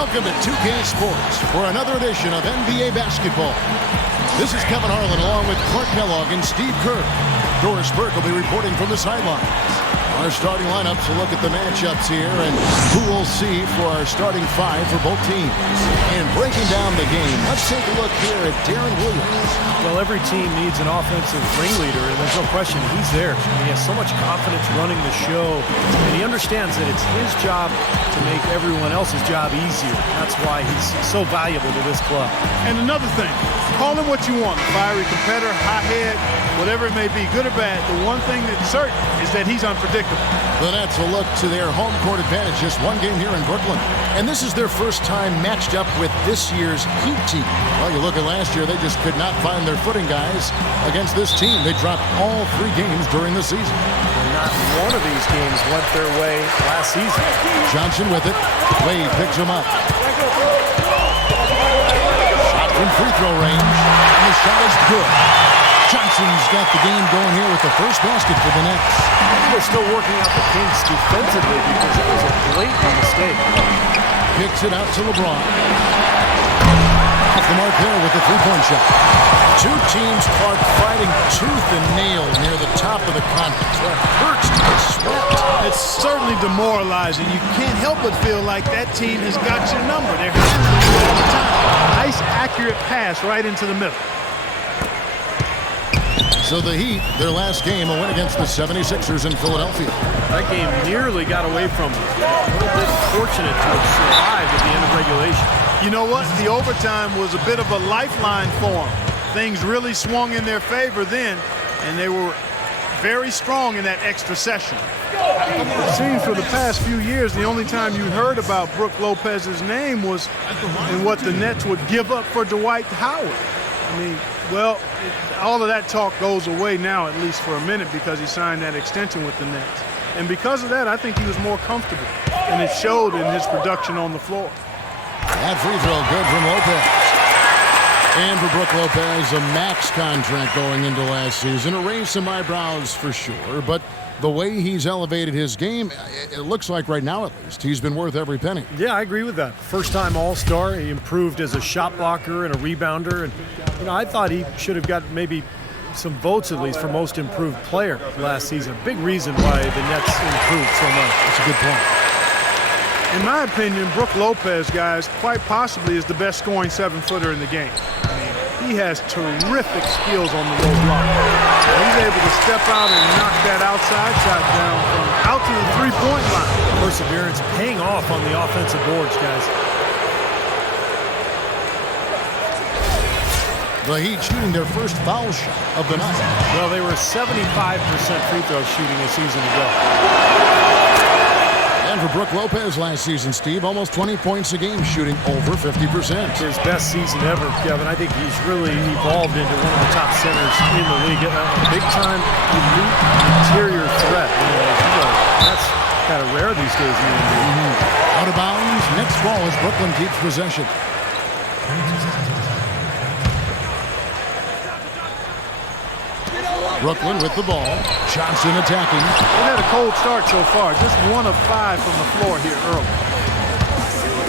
Welcome to 2K Sports for another edition of NBA basketball. This is Kevin Harlan along with Clark Kellogg and Steve Kerr. Doris Burke will be reporting from the sidelines. Our starting lineups will look at the matchups here and who we'll see for our starting five for both teams. And breaking down the game, let's take a look here at Darren Williams. Well, every team needs an offensive ringleader, and there's no question he's there. He has so much confidence running the show, and he understands that it's his job to make everyone else's job easier. That's why he's so valuable to this club. And another thing, call him what you want, fiery competitor, hothead, whatever it may be, good or bad. The one thing that's certain is that he's unpredictable. The Nets will look to their home court advantage, just one game here in Brooklyn. And this is their first time matched up with this year's Heat team. Well, you look at last year, they just could not find their footing, guys, against this team. They dropped all 3 games during the season. And not one of these games went their way last season. Johnson with it. Wade picks him up. Shot from free throw range. And the shot is good. Johnson's got the game going here with the first basket for the Nets. They're still working out the kinks defensively because it was a blatant mistake. Kicks it out to LeBron. Off the mark there with the three-point shot. Two teams caught fighting tooth and nail near the top of the conference. That hurts to get swept. It's certainly demoralizing. You can't help but feel like that team has got your number. They're handling you all the time. Nice, accurate pass right into the middle. So the Heat, their last game, a win against the 76ers in Philadelphia. That game nearly got away from them. A little bit fortunate to have survived at the end of regulation. You know what? The overtime was a bit of a lifeline for them. Things really swung in their favor then, and they were very strong in that extra session. It seems for the past few years, the only time you heard about Brook Lopez's name was in what the Nets would give up for Dwight Howard. I mean, well, all of that talk goes away now, at least for a minute, because he signed that extension with the Nets. And because of that, I think he was more comfortable, and it showed in his production on the floor. That free throw good from Lopez. And for Brook Lopez, a max contract going into last season. It raised some eyebrows for sure, but the way he's elevated his game, it looks like right now at least, he's been worth every penny. Yeah, I agree with that. First-time All-Star, he improved as a shot blocker and a rebounder. And, I thought he should have got maybe some votes at least for most improved player last season. A big reason why the Nets improved so much. That's a good point. In my opinion, Brook Lopez, guys, quite possibly is the best scoring 7-footer in the game. He has terrific skills on the low block. He's able to step out and knock that outside shot down from out to the three-point line. Perseverance paying off on the offensive boards, guys. The Heat shooting their first foul shot of the night. Well, they were 75% free throw shooting a season ago. And for Brook Lopez last season, Steve, almost 20 points a game, shooting over 50%. His best season ever, Kevin. I think he's really evolved into one of the top centers in the league. A big-time elite interior threat. That's kind of rare these days in the NBA. Out of bounds, next ball as Brooklyn keeps possession. Brooklyn with the ball. Johnson attacking. They had a cold start so far. Just 1 of 5 from the floor here early.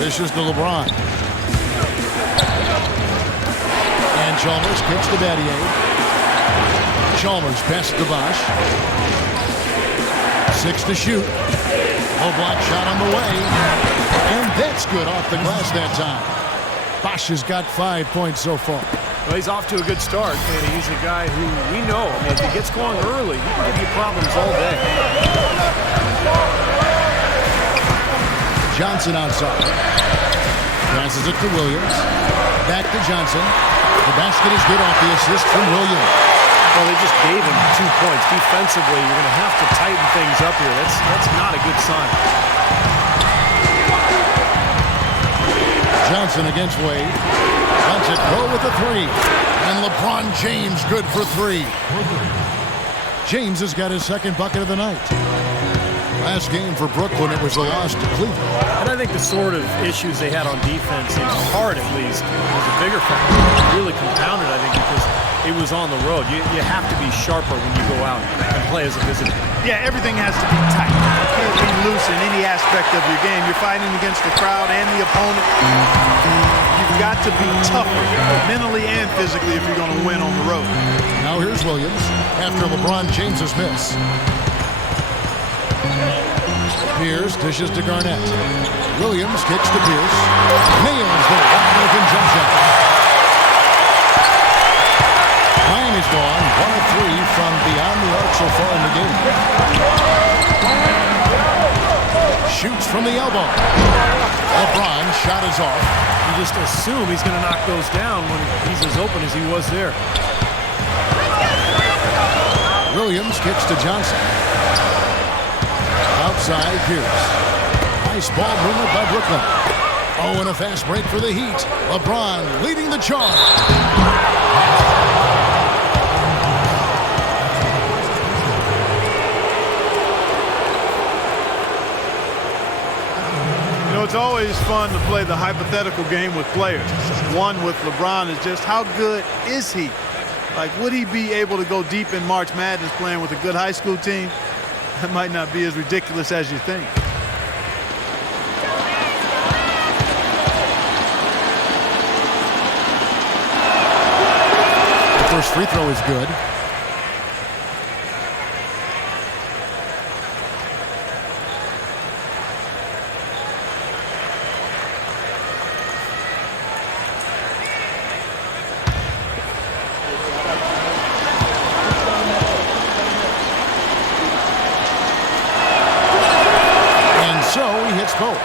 This is to LeBron. And Chalmers kicks to Battier. Chalmers passes to Bosch. 6 to shoot. Low block shot on the way. And that's good off the glass that time. Bosch has got 5 points so far. Well, he's off to a good start, and he's a guy who we know, if he gets going early, he can give you problems all day. Johnson outside. Passes it to Williams. Back to Johnson. The basket is good off the assist from Williams. Well, they just gave him 2 points. Defensively, you're going to have to tighten things up here. That's not a good sign. Johnson against Wade. Lets it go with the 3. And LeBron James good for 3. James has got his second bucket of the night. Last game for Brooklyn, it was a loss to Cleveland. And I think the sort of issues they had on defense, in part at least, was a bigger factor. It really compounded, I think, because it was on the road. You have to be sharper when you go out and play as a visitor. Yeah, everything has to be tight. You can't be loose in any aspect of your game. You're fighting against the crowd and the opponent. You've got to be tougher mentally and physically if you're going to win on the road. Now here's Williams after LeBron James's miss. Pierce dishes to Garnett. Williams kicks to Pierce. Nails the wide-open jump shot. Miami's gone 1 of 3 from beyond the arc so far in the game. Shoots from the elbow. LeBron shot is off. You just assume he's going to knock those down when he's as open as he was there. Williams kicks to Johnson. Outside Pierce. Nice ball movement by Brooklyn. Oh, and a fast break for the Heat. LeBron leading the charge. You know, it's always fun to play the hypothetical game with players. One with LeBron is just how good is he? Like, would he be able to go deep in March Madness playing with a good high school team? That might not be as ridiculous as you think. The first free throw is good. Both.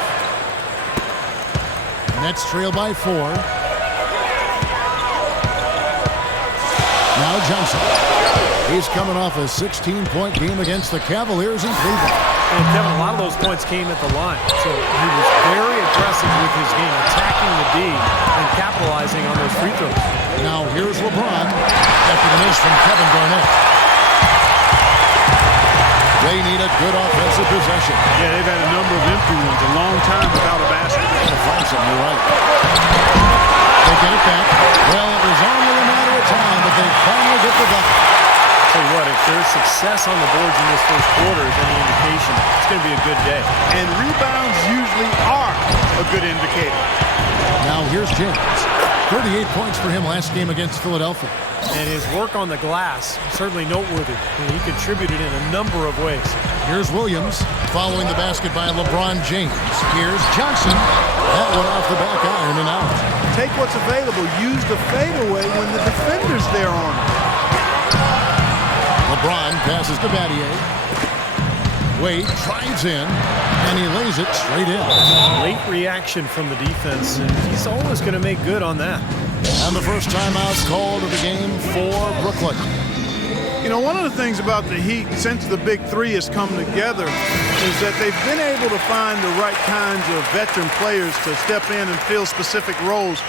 Nets trail by 4. Now Johnson. He's coming off a 16-point game against the Cavaliers in Cleveland. And Kevin, a lot of those points came at the line. So he was very aggressive with his game, attacking the D and capitalizing on those free throws. Now here's LeBron after the miss from Kevin Garnett. They need a good offensive possession. Yeah, they've had a number of empty ones, a long time without a basket. Find something, you're right. They get it back. Well, it was only a matter of time, but they finally get the bucket. Tell you what, if there's success on the boards in this first quarter is any indication, it's going to be a good day. And rebounds usually are a good indicator. Now here's James. 38 points for him last game against Philadelphia. And his work on the glass, certainly noteworthy. He contributed in a number of ways. Here's Williams following the basket by LeBron James. Here's Johnson. That one off the back iron and out. Take what's available. Use the fadeaway when the defender's there on it. LeBron passes to Battier. Wade drives in, and he lays it straight in. Late reaction from the defense, and he's always going to make good on that. And the first timeout called of the game for Brooklyn. You know, one of the things about the Heat since the Big Three has come together is that they've been able to find the right kinds of veteran players to step in and fill specific roles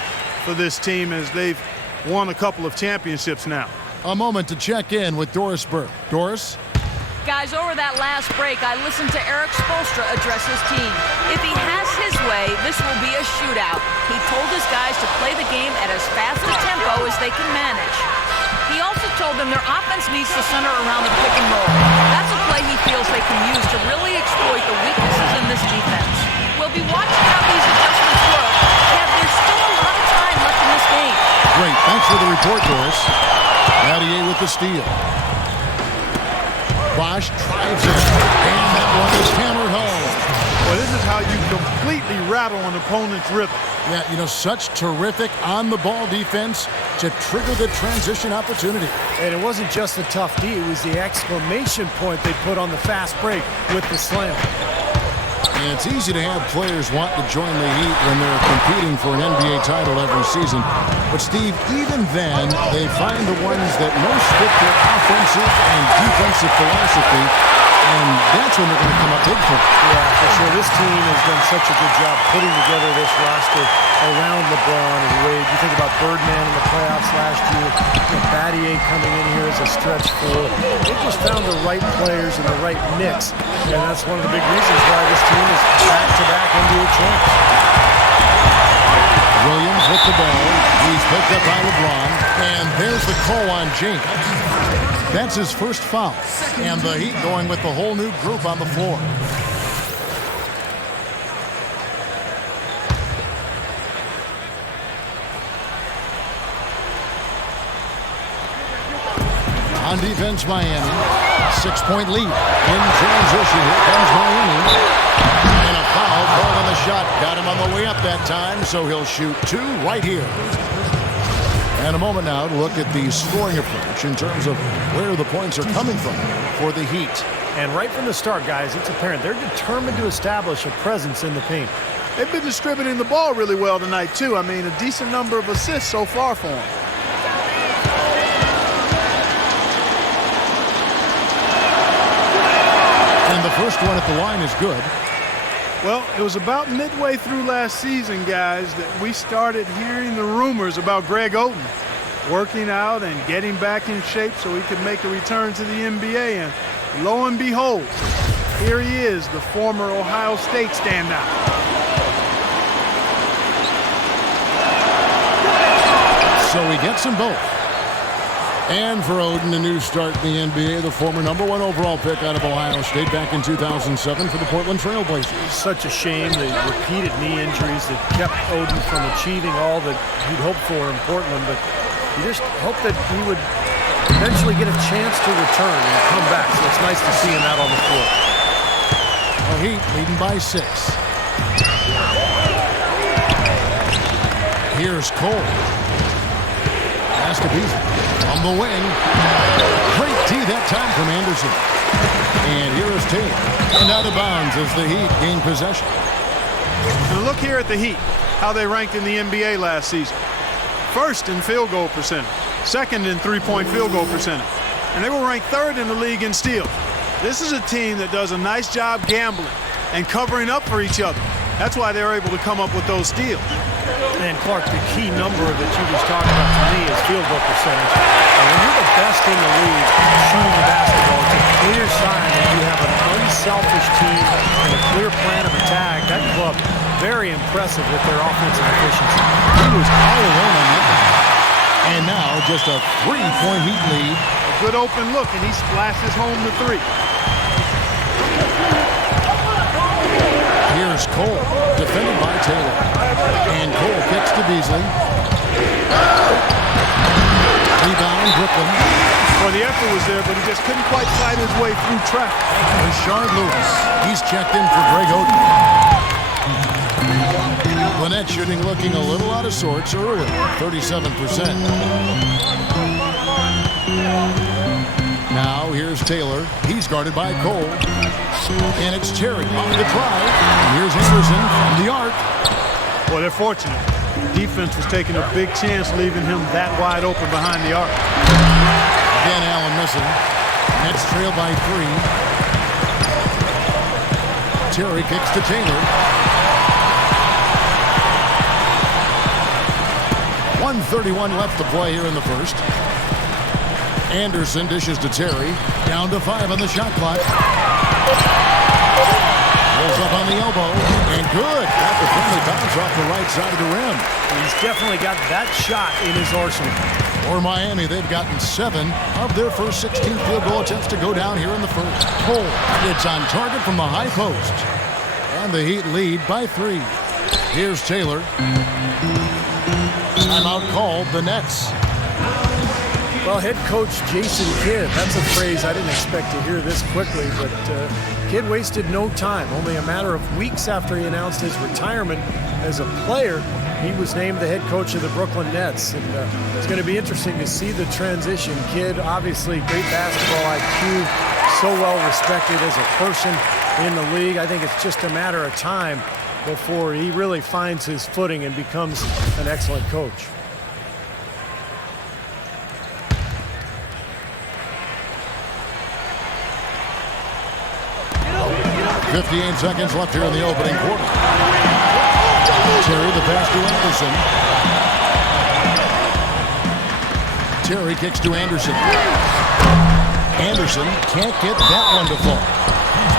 for this team as they've won a couple of championships now. A moment to check in with Doris Burke. Doris? Guys, over that last break, I listened to Eric Spoelstra address his team. If he has his way, this will be a shootout. He told his guys to play the game at as fast a tempo as they can manage. He also told them their offense needs to center around the pick and roll. That's a play he feels they can use to really exploit the weaknesses in this defense. We'll be watching how these adjustments work. Kev, there's still a lot of time left in this game. Great. Thanks for the report, Doris. Battier with the steal. Bosch drives it, and that one is hammered home. Well, this is how you completely rattle an opponent's rhythm. Yeah, you know, such terrific on-the-ball defense to trigger the transition opportunity. And it wasn't just the tough D, it was the exclamation point they put on the fast break with the slam. And it's easy to have players want to join the Heat when they're competing for an NBA title every season. But, Steve, even then, they find the ones that most fit their offensive and defensive philosophy, and that's when they're going to come up big for it. Yeah, for sure. This team has done such a good job putting together this roster around LeBron and Wade. You think about Birdman in the playoffs last year, Battier coming in here as a stretch four. They just found the right players and the right mix, and that's one of the big reasons why this team is back-to-back NBA champs. Williams with the ball. He's picked up by LeBron, and there here's the call on James. That's his first foul. And the Heat going with the whole new group on the floor. On defense, Miami. 6-point lead in transition. Here comes Miami. And a foul called on the shot. Got him on the way up that time, so he'll shoot 2 right here. And a moment now to look at the scoring approach in terms of where the points are coming from for the Heat. And right from the start, guys, it's apparent they're determined to establish a presence in the paint. They've been distributing the ball really well tonight, too. I mean, a decent number of assists so far for them. And the first one at the line is good. Well, it was about midway through last season, guys, that we started hearing the rumors about Greg Oden working out and getting back in shape so he could make a return to the NBA. And lo and behold, here he is, the former Ohio State standout. So he gets them both. And for Oden, a new start in the NBA, the former #1 overall pick out of Ohio State back in 2007 for the Portland Trail Blazers. Such a shame, the repeated knee injuries that kept Oden from achieving all that he'd hoped for in Portland, but you just hope that he would eventually get a chance to return and come back, so it's nice to see him out on the floor. The Heat leading by 6. Here's Cole. Has to be on the wing. Great tee that time from Anderson. And here is Tatum. And out of bounds as the Heat gain possession. Now look here at the Heat, how they ranked in the NBA last season. First in field goal percentage, second in three-point field goal percentage, and they were ranked 3rd in the league in steals. This is a team that does a nice job gambling and covering up for each other. That's why they're able to come up with those steals. And Clark, the key number that you just talked about to me is field goal percentage. And when you're the best in the league shooting the basketball, it's a clear sign that you have an unselfish team and a clear plan of attack. That club, very impressive with their offensive efficiency. He was all alone on that one. And now just a 3-point Heat lead. A good open look, and he splashes home the 3. Here's Cole, defended by Taylor. And Cole kicks to Beasley. Rebound, Brooklyn. Well, the effort was there, but he just couldn't quite fight his way through traffic. Rashard Lewis. He's checked in for Greg Oden. Lynette shooting looking a little out of sorts early, 37%. Now here's Taylor. He's guarded by Cole. And it's Terry off the drive. And here's Anderson from the arc. Well, they're fortunate. Defense was taking a big chance leaving him that wide open behind the arc. Again, Allen missing. Nets trail by 3. Terry kicks to Taylor. 1:31 left to play here in the first. Anderson dishes to Terry. Down to 5 on the shot clock. Rolls up on the elbow. And good. Got the friendly bounce off the right side of the rim. He's definitely got that shot in his arsenal. For Miami, they've gotten 7 of their first 16 field goal attempts to go down here in the first. Cole gets on target from the high post. And the Heat lead by 3. Here's Taylor. Timeout called the Nets. Well, head coach Jason Kidd, that's a phrase I didn't expect to hear this quickly, but Kidd wasted no time. Only a matter of weeks after he announced his retirement as a player, he was named the head coach of the Brooklyn Nets. And it's going to be interesting to see the transition. Kidd, obviously great basketball IQ, so well respected as a person in the league. I think it's just a matter of time before he really finds his footing and becomes an excellent coach. 58 seconds left here in the opening quarter. Terry the pass to Anderson. Terry kicks to Anderson. Anderson can't get that one to fall.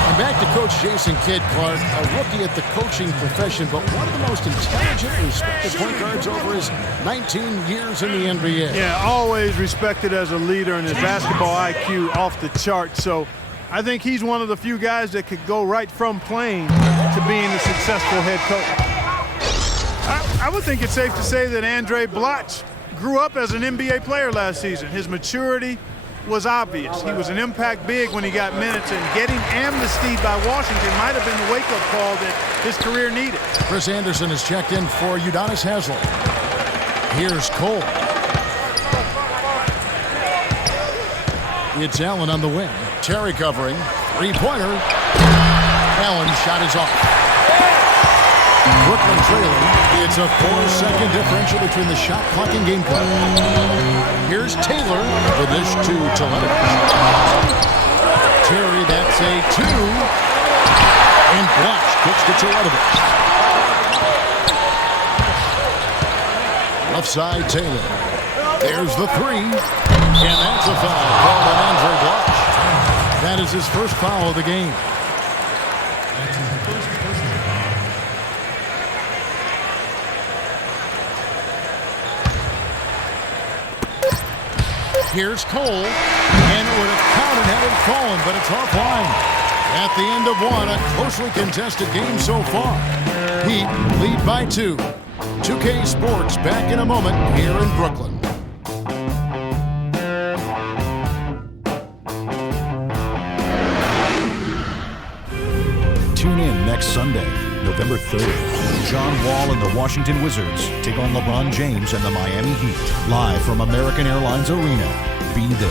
And back to Coach Jason Kidd, Clark, a rookie at the coaching profession, but one of the most intelligent and respected point guards over his 19 years in the NBA. Yeah, always respected as a leader, and his basketball IQ off the chart. So I think he's one of the few guys that could go right from playing to being a successful head coach. I would think it's safe to say that Andre Bloch grew up as an NBA player last season. His maturity was obvious. He was an impact big when he got minutes, and getting amnestied by Washington might have been the wake-up call that his career needed. Chris Anderson is checked in for Udonis Haslem. Here's Cole. It's Allen on the wing. Terry covering. Three-pointer. Allen's shot is off. Brooklyn trailing. It's a 4-second differential between the shot clock and game clock. Here's Taylor for this to Teletovic. Terry, that's a 2. And Bloch kicks to Teletovic. Left side, Taylor. There's the 3. And that's a foul called on Andre Bloch. That is his first foul of the game. Here's Cole, and it would have counted had it fallen, but it's offline. At the end of one, a closely contested game so far. Heat lead by 2. 2K Sports back in a moment here in Brooklyn. Tune in next Sunday, November 3rd. John Wall and the Washington Wizards take on LeBron James and the Miami Heat. Live from American Airlines Arena. Be there.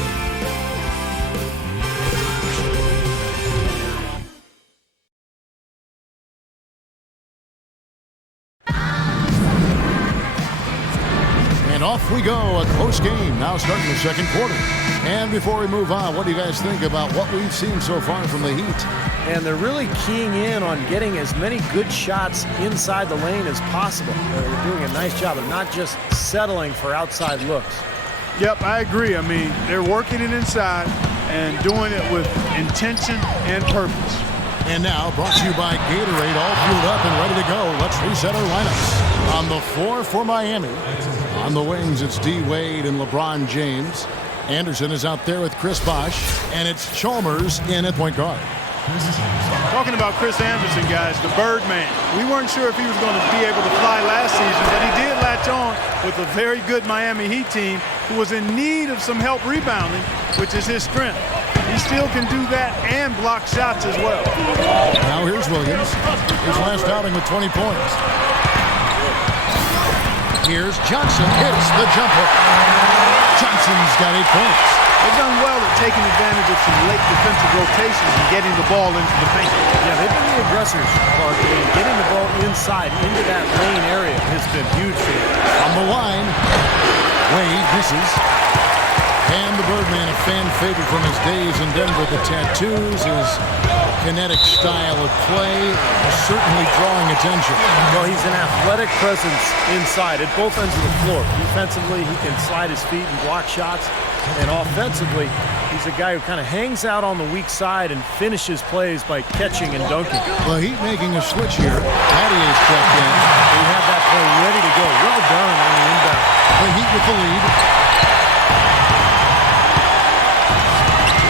And off we go, a close game now starting the second quarter. And before we move on, what do you guys think about what we've seen so far from the Heat? And they're really keying in on getting as many good shots inside the lane as possible. They're doing a nice job of not just settling for outside looks. Yep, I agree. I mean, they're working it inside and doing it with intention and purpose. And now, brought to you by Gatorade, all fueled up and ready to go. Let's reset our lineups. On the floor for Miami. On the wings, it's D. Wade and LeBron James. Anderson is out there with Chris Bosh, and it's Chalmers in at point guard. Talking about Chris Anderson, guys, the Birdman. We weren't sure if he was going to be able to fly last season, but he did latch on with a very good Miami Heat team who was in need of some help rebounding, which is his strength. He still can do that and block shots as well. Now here's Williams. His last outing with 20 points. Here's Johnson, hits the jumper. Johnson's got 8 points. They've done well at taking advantage of some late defensive rotations and getting the ball into the paint. Yeah, they've been the aggressors, Clark. Getting the ball inside into that lane area has been huge for them. On the line, Wade misses. And the Birdman, a fan favorite from his days in Denver. The tattoos, his kinetic style of play, is certainly drawing attention. Well, he's an athletic presence inside at both ends of the floor. Defensively, he can slide his feet and block shots. And offensively, he's a guy who kind of hangs out on the weak side and finishes plays by catching and dunking. The Heat making a switch here. Patty is checked in. He had that play ready to go. Well done on the inbound. The Heat with the lead.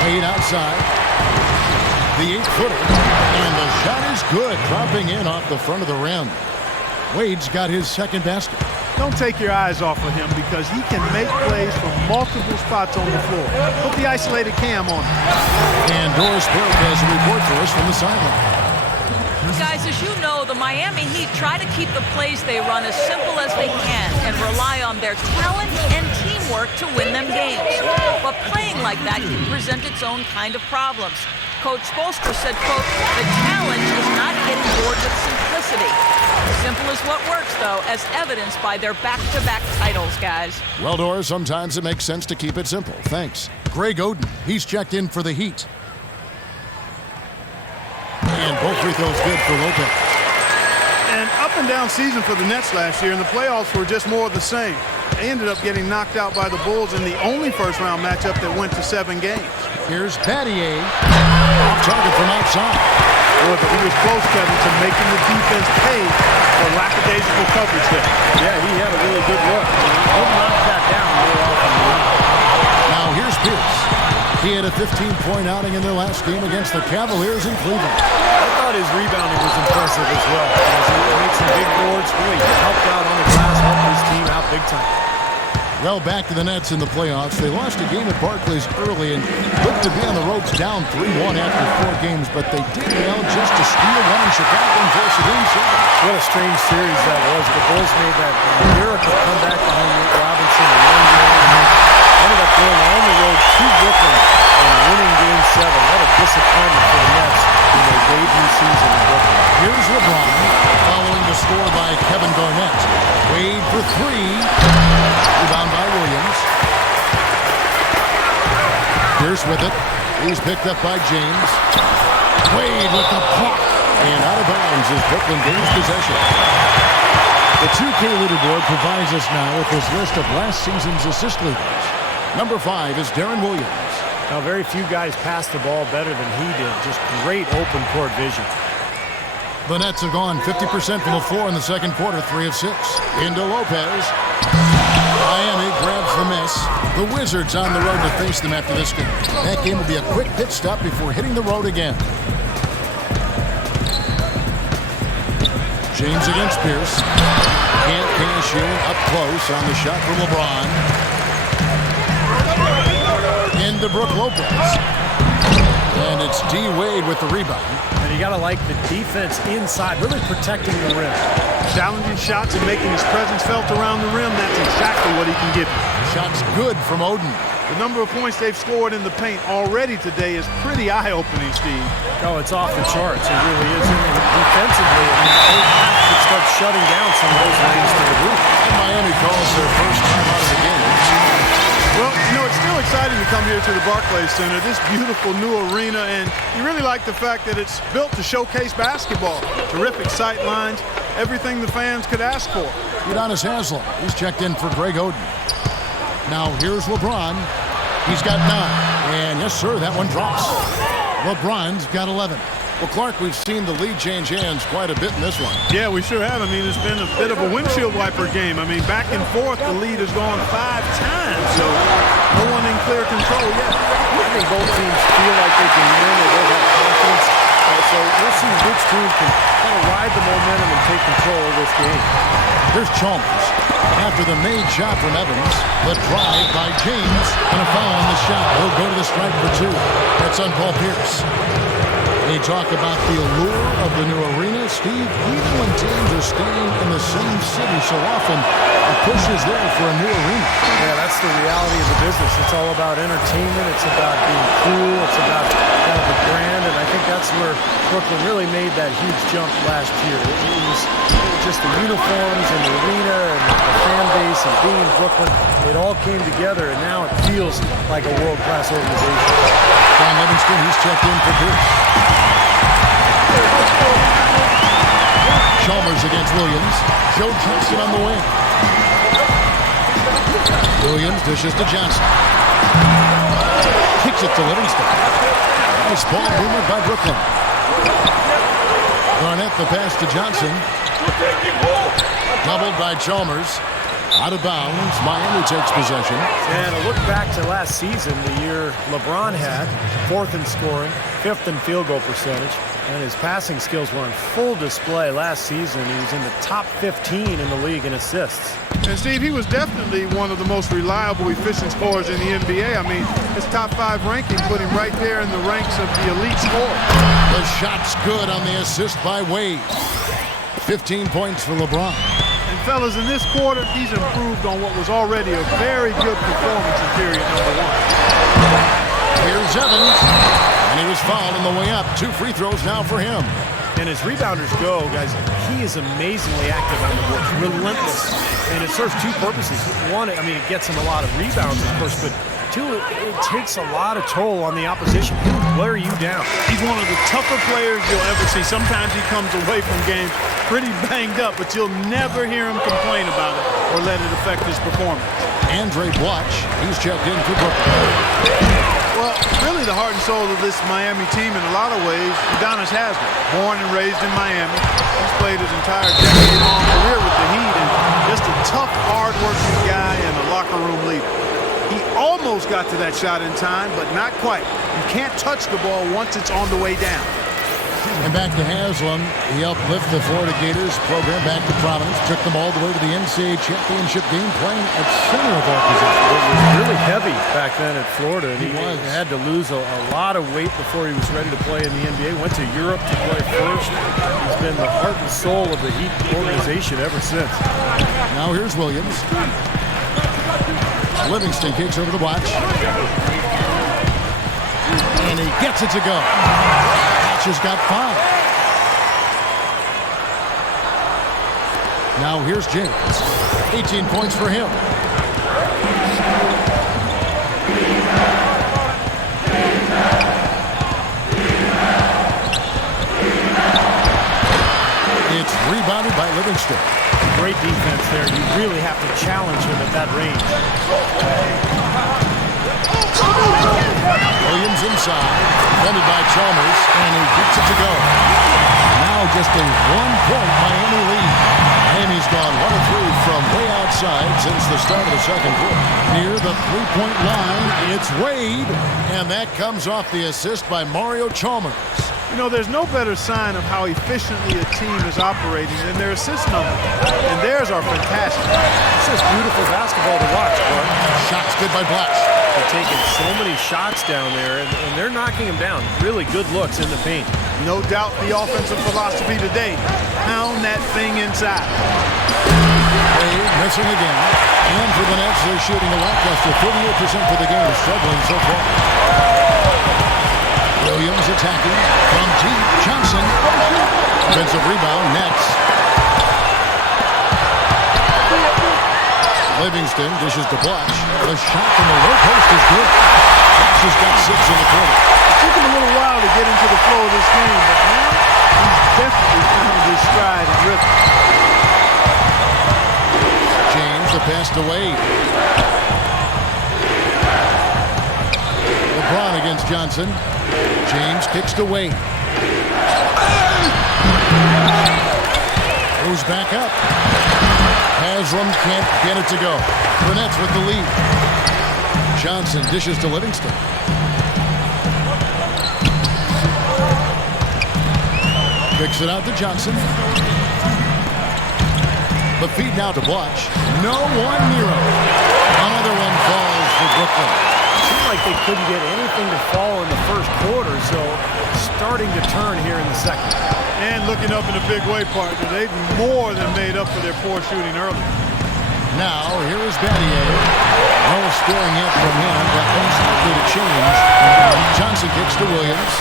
Wade outside. The 8-footer. And the shot is good, dropping in off the front of the rim. Wade's got his second basket. Don't take your eyes off of him because he can make plays from multiple spots on the floor. Put the isolated cam on him. And Doris Burke has a report for us from the sideline. Guys, as you know, the Miami Heat try to keep the plays they run as simple as they can and rely on their talent and teamwork to win them games. But playing like that can present its own kind of problems. Coach Spoelstra said, quote, "The challenge is not getting bored with simplicity." Simple is what works, though, as evidenced by their back-to-back titles, guys. Well, Doris, sometimes it makes sense to keep it simple. Thanks. Greg Oden, he's checked in for the Heat. And both free throws good for Lopez. And up and down season for the Nets last year, and the playoffs were just more of the same. They ended up getting knocked out by the Bulls in the only first-round matchup that went to 7 games. Here's Battier. Off target from outside. Boy, but he was close, Kevin, to making the defense pay for lackadaisical coverage there. Yeah, he had a really good look. He'll knock that down more often than not. Now here's Pierce. He had a 15-point outing in their last game against the Cavaliers in Cleveland. I thought his rebounding was impressive as well. He made some big boards, really helped out on the glass, helped his team out big time. Well, back to the Nets in the playoffs. They lost a game at Barclays early and looked to be on the ropes down 3-1 after 4 games, but they did well just to steal one in Chicago and force a game 7. What a strange series that was. The Bulls made that miracle comeback behind Nate Robinson in 1 game and ended up going on the road to Brooklyn and winning game 7. What a disappointment for the Nets in their debut season in Brooklyn. Here's LeBron following the score by Kevin Garnett. Wade for 3. Rebound by Williams. Pierce with it. He's picked up by James. Wade with the block. And out of bounds as Brooklyn gains possession. The 2K leaderboard provides us now with this list of last season's assist leaders. Number 5 is Darren Williams. Now, very few guys passed the ball better than he did. Just great open court vision. The Nets have gone 50% from the floor in the second quarter, 3 of 6. Into Lopez. Miami grabs the miss. The Wizards on the road to face them after this game. That game will be a quick pit stop before hitting the road again. James against Pierce. Can't cash in up close on the shot from LeBron. Into Brook Lopez. And it's D. Wade with the rebound. And you got to like the defense inside, really protecting the rim. Challenging shots and making his presence felt around the rim. That's exactly what he can give you. Shots good from Oden. The number of points they've scored in the paint already today is pretty eye-opening, Steve. Oh, it's off the charts. It really is. And defensively, I mean, they have to start shutting down some of those lanes to the roof. And Miami calls their first time out of the game. Well, you know, it's still exciting to come here to the Barclays Center, this beautiful new arena, and you really like the fact that it's built to showcase basketball. Terrific sight lines, everything the fans could ask for. Udonis Haslem, he's checked in for Greg Oden. Now here's LeBron. He's got 9. And yes, sir, that one drops. LeBron's got 11. Well, Clark, we've seen the lead change hands quite a bit in this one. Yeah, we sure have. I mean, it's been a bit of a windshield wiper game. I mean, back and forth, the lead has gone 5 times, so no one in clear control yet. I think both teams feel like they can win. They both have confidence. So we'll see which team can kind of ride the momentum and take control of this game. Here's Chalmers. After the made shot from Evans, the drive by James, and a foul on the shot. He'll go to the strike for 2. That's on Paul Pierce. They talk about the allure of the new arena, Steve. Even when teams are staying in the same city so often, the push is there for a new arena. Yeah, that's the reality of the business. It's all about entertainment. It's about being cool. It's about kind of the brand, and I think that's where Brooklyn really made that huge jump last year. It was just the uniforms and the arena and the fan base and being in Brooklyn. It all came together, and now it feels like a world-class organization. Don Livingston, he's checked in for Pierce. Chalmers against Williams. Joe Johnson on the wing. Williams dishes to Johnson. Kicks it to Livingston. Nice ball movement by Brooklyn. Garnett the pass to Johnson. Doubled by Chalmers. Out of bounds. Miami takes possession. And a look back to last season, the year LeBron had 4th in scoring, 5th in field goal percentage, and his passing skills were on full display last season. He was in the top 15 in the league in assists. And Steve, he was definitely one of the most reliable, efficient scorers in the NBA. I mean, his top 5 ranking put him right there in the ranks of the elite scorers. The shot's good on the assist by Wade. 15 points for LeBron. And fellas, in this quarter, he's improved on what was already a very good performance in period number 1. Here's Evans. And he was fouled on the way up. 2 free throws now for him. And as rebounders go, guys, he is amazingly active on the boards, relentless. And it serves 2 purposes. One, I mean, it gets him a lot of rebounds, of course, but 2, too, it takes a lot of toll on the opposition. He'll wear you down. He's one of the tougher players you'll ever see. Sometimes he comes away from games pretty banged up, but you'll never hear him complain about it or let it affect his performance. Andre Blatch, he's checked in for Brooklyn. Well, really the heart and soul of this Miami team in a lot of ways, Udonis Haslem, born and raised in Miami. He's played his entire decade-long career with the Heat and just a tough, hard-working guy and a locker room leader. He almost got to that shot in time, but not quite. You can't touch the ball once it's on the way down. And back to Haslam. He helped lift the Florida Gators program back to prominence, took them all the way to the NCAA championship game, playing at center of our position. It was really heavy back then at Florida. And he had to lose a lot of weight before he was ready to play in the NBA. Went to Europe to play first. He's been the heart and soul of the Heat organization ever since. Now here's Williams. Livingston kicks over the Blatch. And he gets it to go. Has got 5. Now here's James. 18 points for him. It's rebounded by Livingston. Great defense there. You really have to challenge him at that range. Williams inside, defended by Chalmers, and he gets it to go. Now just a 1-point Miami lead. Miami's gone 1 of 3 from way outside since the start of the second quarter. Near the three-point line, it's Wade, and that comes off the assist by Mario Chalmers. You know, there's no better sign of how efficiently a team is operating than their assist number. And theirs are fantastic. It's just beautiful basketball to watch, boy. Shots good by Blatch. They're taking so many shots down there, and they're knocking them down. Really good looks in the paint. No doubt the offensive philosophy today. Pound that thing inside. Wade missing again. And for the Nets, they're shooting a lackluster 38% for the game, struggling so far. Williams attacking from deep. Johnson. Defensive rebound, Nets. Livingston dishes to Blatch. The shot from the low post is good. Blatch has got 6 in the quarter. It took him a little while to get into the flow of this game, but now he's definitely found his stride and rhythm. James, the pass to Wade. LeBron against Johnson. James kicks to Wade. Goes back up. Haslam can't get it to go. The Nets with the lead. Johnson dishes to Livingston. Kicks it out to Johnson. The feed now to Blatch. No one near him. Another one falls for Brooklyn. Seemed like they couldn't get anything to fall in the first quarter, so starting to turn here in the second. And looking up in a big way, partner. They've more than made up for their poor shooting earlier. Now, here is Battier. No scoring yet from him, but things likely to change. Johnson kicks to Williams.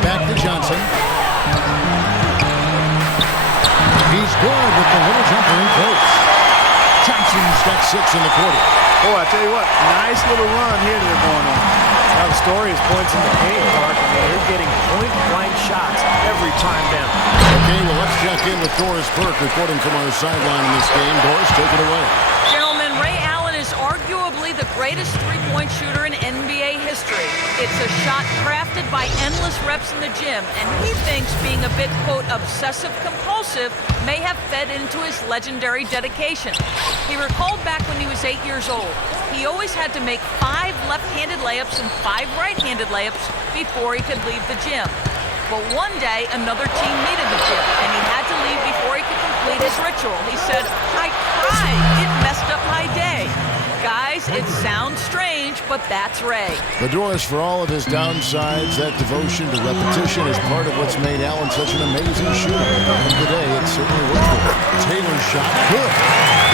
Back to Johnson. He's good with the little jumper in close. Johnson's got 6 in the quarter. Boy, I tell you what, nice little run here they're going on. Now the story is points in the paint, Mark. They're getting point-blank shots every time down. Okay, well, let's check in with Doris Burke reporting from our sideline in this game. Doris, take it away. Gentlemen, Ray Allen is arguably the greatest three-point shooter in NBA history. It's a shot crafted by endless reps in the gym, and he thinks being a bit, quote, obsessive-compulsive may have fed into his legendary dedication. He recalled back when he was 8 years old. He always had to make 5 left-handed layups and 5 right-handed layups before he could leave the gym. But one day, another team needed the gym, and he had to leave before he could complete his ritual. He said, "I cried. It messed up my day." Guys, it sounds strange, but that's Ray. But Doris, for all of his downsides, that devotion to repetition is part of what's made Allen such an amazing shooter. And today, it certainly worked for him. Taylor's shot, good.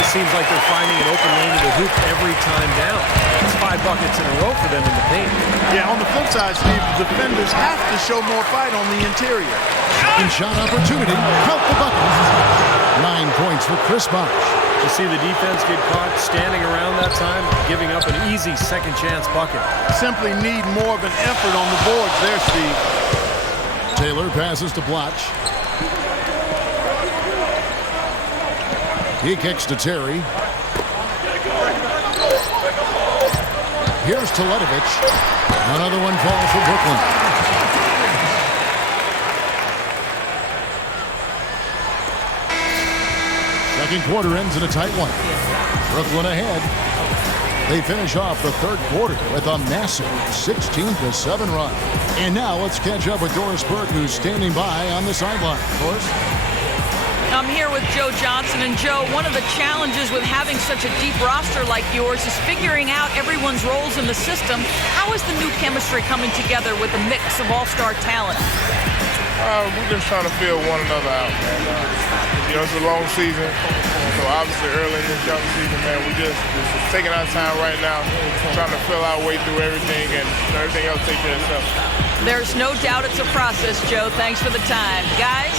It seems like they're finding an open lane to the hoop every time down. It's 5 buckets in a row for them in the paint. Yeah, on the flip side, Steve, the defenders have to show more fight on the interior. Second shot opportunity, count the bucket. 9 points for Chris Bosh. You see the defense get caught standing around that time, giving up an easy second chance bucket. Simply need more of an effort on the boards there, Steve. Taylor passes to Bloch. He kicks to Terry. Here's Teletovic. Another one falls for Brooklyn. Second quarter ends in a tight one. Brooklyn ahead. They finish off the third quarter with a massive 16-7 run. And now let's catch up with Doris Burke, who's standing by on the sideline. Doris? I'm here with Joe Johnson. And Joe, one of the challenges with having such a deep roster like yours is figuring out everyone's roles in the system. How is the new chemistry coming together with a mix of all-star talent? We're just trying to feel one another out, man. It's a long season, so obviously early in this young season, man, we're just taking our time right now, trying to feel our way through everything, and everything else take care of itself. There's no doubt it's a process, Joe. Thanks for the time. Guys?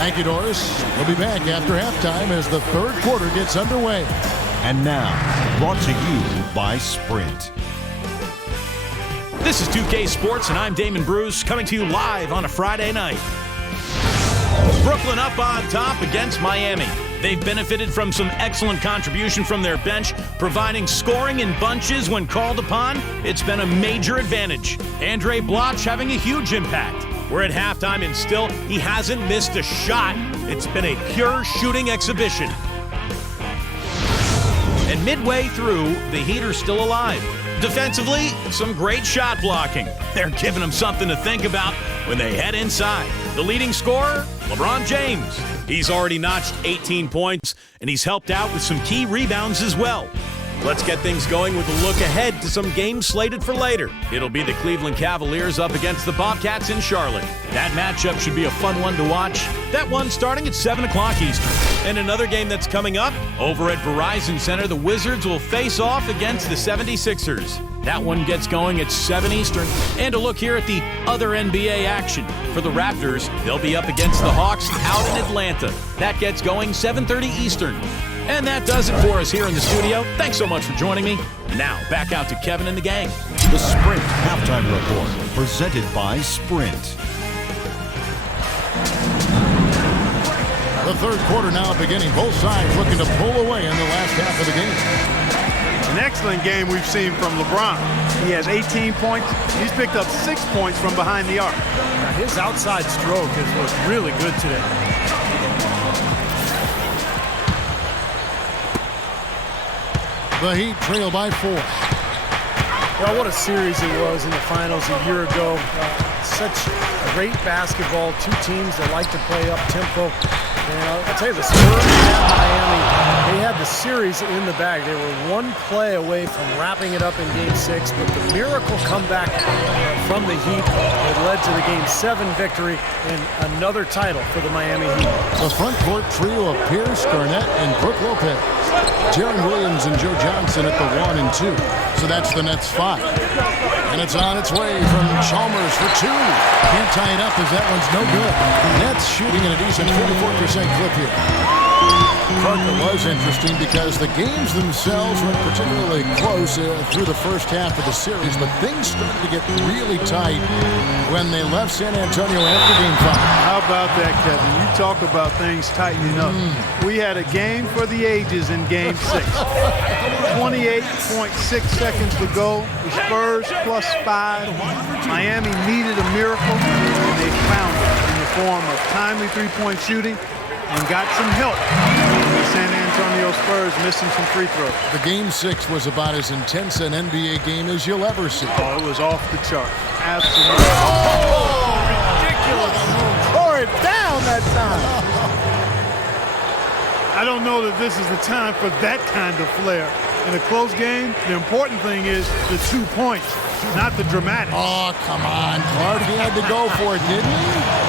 Thank you, Doris. We'll be back after halftime as the third quarter gets underway. And now, brought to you by Sprint. This is 2K Sports, and I'm Damon Bruce, coming to you live on a Friday night. Brooklyn up on top against Miami. They've benefited from some excellent contribution from their bench, providing scoring in bunches when called upon. It's been a major advantage. Andre Bloch having a huge impact. We're at halftime, and still, he hasn't missed a shot. It's been a pure shooting exhibition. And midway through, the Heat are still alive. Defensively, some great shot blocking. They're giving them something to think about when they head inside. The leading scorer, LeBron James. He's already notched 18 points, and he's helped out with some key rebounds as well. Let's get things going with a look ahead to some games slated for later. It'll be the Cleveland Cavaliers up against the Bobcats in Charlotte. That matchup should be a fun one to watch. That one starting at 7 o'clock Eastern. And another game that's coming up, over at Verizon Center, the Wizards will face off against the 76ers. That one gets going at 7 Eastern. And a look here at the other NBA action. For the Raptors, they'll be up against the Hawks out in Atlanta. That gets going 7:30 Eastern. And that does it for us here in the studio. Thanks so much for joining me. Now, back out to Kevin and the gang. The Sprint Halftime Report, presented by Sprint. The third quarter now beginning. Both sides looking to pull away in the last half of the game. An excellent game we've seen from LeBron. He has 18 points. He's picked up 6 points from behind the arc. Now, his outside stroke has looked really good today. The Heat trail by 4. Well, what a series it was in the finals a year ago. Such great basketball. Two teams that like to play up-tempo. And I'll tell you, the Spurs and Miami, they had the series in the bag. They were one play away from wrapping it up in Game 6, but the miracle comeback from the Heat that led to the Game 7 victory and another title for the Miami Heat. The front court trio of Pierce, Garnett, and Brook Lopez. Jaron Williams and Joe Johnson at the 1 and 2. So that's the Nets 5. And it's on its way from Chalmers for 2. Can't tie it up as that one's no good. Nets shooting at a decent 44% clip here. Parker was interesting because the games themselves weren't particularly close through the first half of the series, but things started to get really tight when they left San Antonio after Game 5. How about that, Kevin? You talk about things tightening up. We had a game for the ages in Game 6. 28.6 seconds to go. The Spurs +5. Miami needed a miracle, and they found it in the form of timely three-point shooting and got some help from the San Antonio Spurs missing some free throws. The Game 6 was about as intense an NBA game as you'll ever see. Oh, it was off the chart. Absolutely. Oh, ridiculous. Tore it down that time. I don't know that this is the time for that kind of flair. In a close game, the important thing is the 2 points, not the dramatic. Oh, come on, Clark. He had to go for it, didn't he?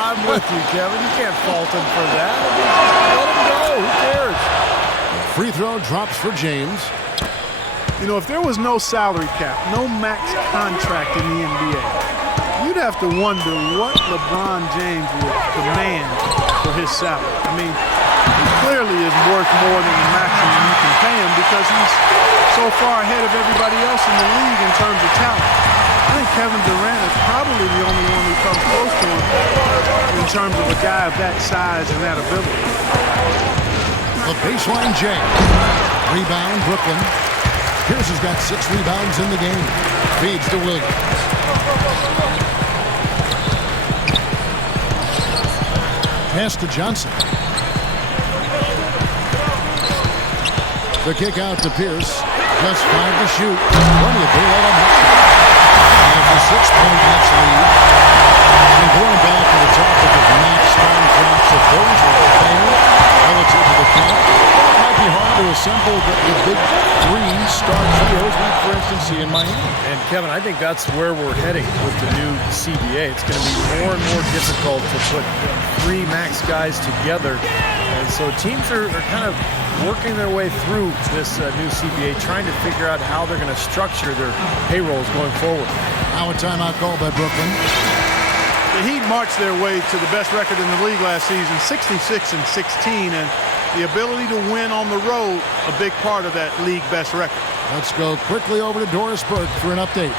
I'm with you, Kevin. You can't fault him for that. Let him go. Who cares? Free throw drops for James. You know, if there was no salary cap, no max contract in the NBA, you'd have to wonder what LeBron James would demand for his salary. I mean, he clearly is worth more than the maximum you can pay him because he's so far ahead of everybody else in the league in terms of talent. I think Kevin Durant is probably the only one who comes close to him in terms of a guy of that size and that ability. The baseline J. Rebound, Brooklyn. Pierce has got 6 rebounds in the game. Feeds to Williams. Pass to Johnson. The kick out to Pierce. Just 5 to shoot. Plenty of daylight on that. And for 6-point Nets lead. And going back to the topic of max contracts, if those are fair relative to the cap, it might be hard to assemble the big 3-star trios like, for instance, see in Miami. And Kevin, I think that's where we're heading with the new CBA. It's going to be more and more difficult to put 3 max guys together. And so teams are kind of working their way through this new CBA, trying to figure out how they're going to structure their payrolls going forward. Now a timeout call by Brooklyn. The Heat marched their way to the best record in the league last season, 66-16, and the ability to win on the road, a big part of that league best record. Let's go quickly over to Doris Burke for an update.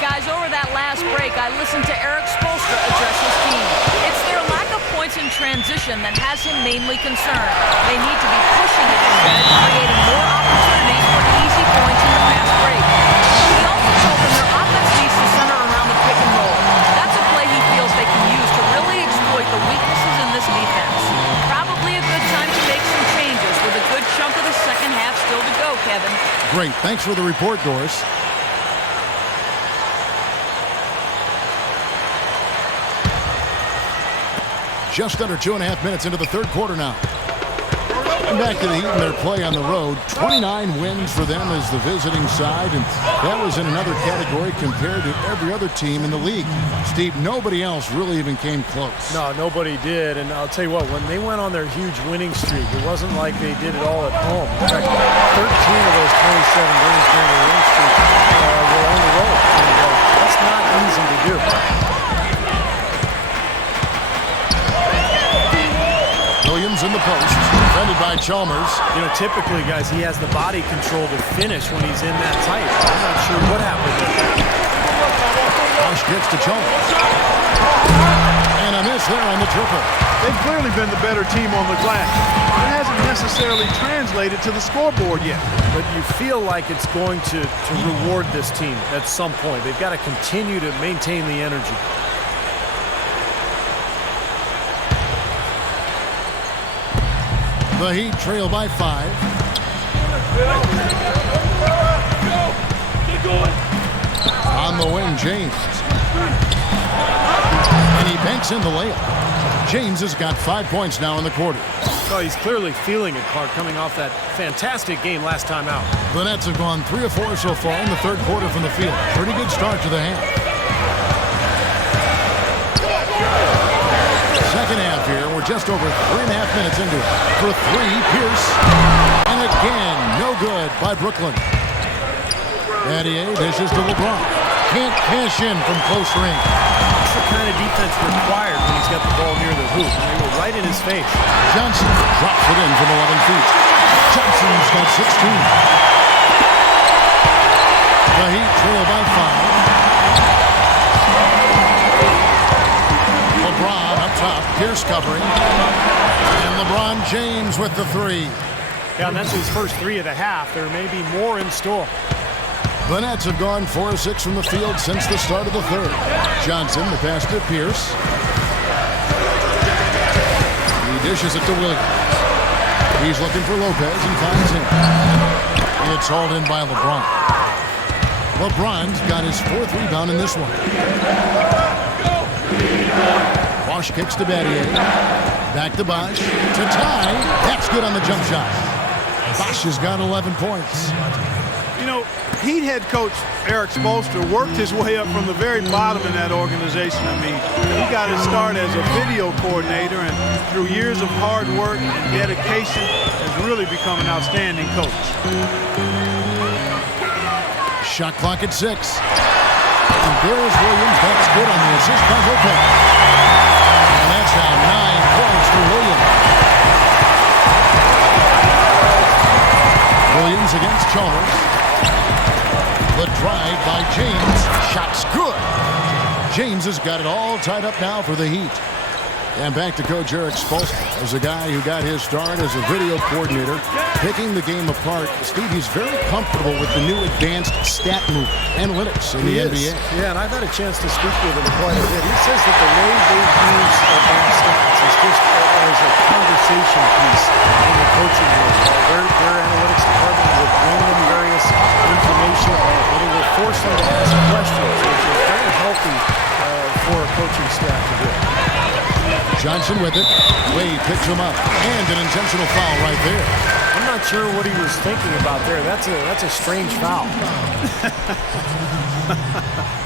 Guys, over that last break, I listened to Eric Spoelstra address his team. It's their lack of points in transition that has him mainly concerned. They need to be pushing it instead, creating more opportunities for easy points in the fast break. He also told them their offense needs to center around the pick and roll. That's a play he feels they can use to really exploit the weaknesses in this defense. Probably a good time to make some changes with a good chunk of the second half still to go, Kevin. Great. Thanks for the report, Doris. Just under 2.5 minutes into the third quarter now. And back to the Heat and their play on the road. 29 wins for them as the visiting side, and that was in another category compared to every other team in the league. Steve, nobody else really even came close. No, nobody did, and I'll tell you what, when they went on their huge winning streak, it wasn't like they did it all at home. In fact, 13 of those 27 games during their winning streak were on the road, and that's not easy to do. Williams in the post, defended by Chalmers. You know, typically, guys, he has the body control to finish when he's in that tight. I'm not sure what happened there. Bosch gets to Chalmers. And a miss there on the triple. They've clearly been the better team on the glass. It hasn't necessarily translated to the scoreboard yet. But you feel like it's going to reward this team at some point. They've got to continue to maintain the energy. The Heat trail by 5. On the wing, James. And he banks in the layup. James has got 5 points now in the quarter. Oh, he's clearly feeling it, Clark, coming off that fantastic game last time out. The Nets have gone 3 of 4 so far in the third quarter from the field. Pretty good start to the half. Second half here. We're just over 3.5 minutes into it. For 3, Pierce. And again, no good by Brooklyn. Battier dishes to LeBron. Can't cash in from close range. That's the kind of defense required when he's got the ball near the hoop. They go right in his face. Johnson drops it in from 11 feet. Johnson's got 16. The Heat trail by 5. LeBron up top, Pierce covering. And LeBron James with the 3. Yeah, and that's his first 3 of the half. There may be more in store. The Nets have gone 4 of 6 from the field since the start of the third. Johnson, the pass to Pierce. He dishes it to Williams. He's looking for Lopez and finds him. It's hauled in by LeBron. LeBron's got his 4th rebound in this one. Bosch kicks to Battier. Back to Bosch. To tie. That's good on the jump shot. Bosch has got 11 points. You know, Heat head coach Eric Spoelstra worked his way up from the very bottom in that organization. I mean, he got his start as a video coordinator, and through years of hard work and dedication, has really become an outstanding coach. Shot clock at 6. And there's Williams. That's good on the assist by Lopez. And that's now 9 points for Williams. James has got it all tied up now for the Heat. And back to Coach Eric Spoelstra as a guy who got his start as a video coordinator, picking the game apart. Steve, he's very comfortable with the new advanced stat move analytics in the NBA. Yeah, and I've had a chance to speak with him quite a bit. He says that the way they use advanced stats is just as a conversation piece in the coaching room. Their analytics department will bring them various information, and it will force them to ask questions, which is very healthy for a coaching staff to do. Johnson with it. Wade picks him up. And an intentional foul right there. I'm not sure what he was thinking about there. That's a strange foul.